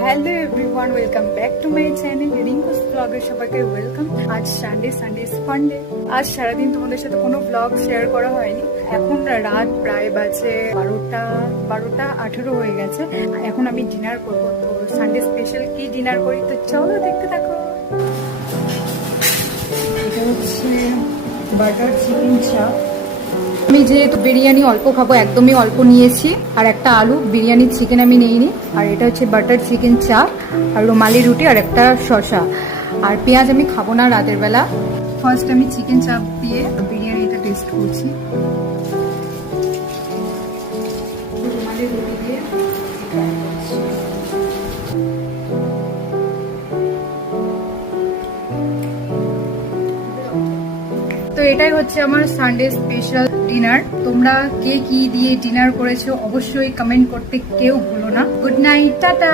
Hello everyone, welcome back to my channel Rinku's ব্লগে সবাইকে welcome. আজ সানডে ফান্ডে। আজ সারাদিন তোমাদের সাথে কোনো ব্লগ শেয়ার করা হয়নি। এখন রাত প্রায় বাজে 12টা 18 হয়ে গেছে। এখন আমি ডিনার করবো। তো সানডে স্পেশাল কি ডিনার করি, তো চলো দেখতে থাকো। এটা হচ্ছে বাটার চিকেন চাপ। আমি যেহেতু বিরিয়ানি অল্প খাবো, একদমই অল্প নিয়েছি। আর একটা আলু, বিরিয়ানির চিকেন আমি নিইনি। আর এটা হচ্ছে বাটার চিকেন চাপ আর রুমালি রুটি আর একটা শসা। আর পেঁয়াজ আমি খাবো না রাতের বেলা। ফার্স্ট আমি চিকেন চাপ দিয়ে বিরিয়ানিটা টেস্ট করছি। রুমালি রুটি দিয়ে তো এটাই হচ্ছে আমার সানডে স্পেশাল ডিনার। তোমরা কে কি দিয়ে ডিনার করেছো অবশ্যই কমেন্ট করতে কেউ ভুলো না। Good night, tata.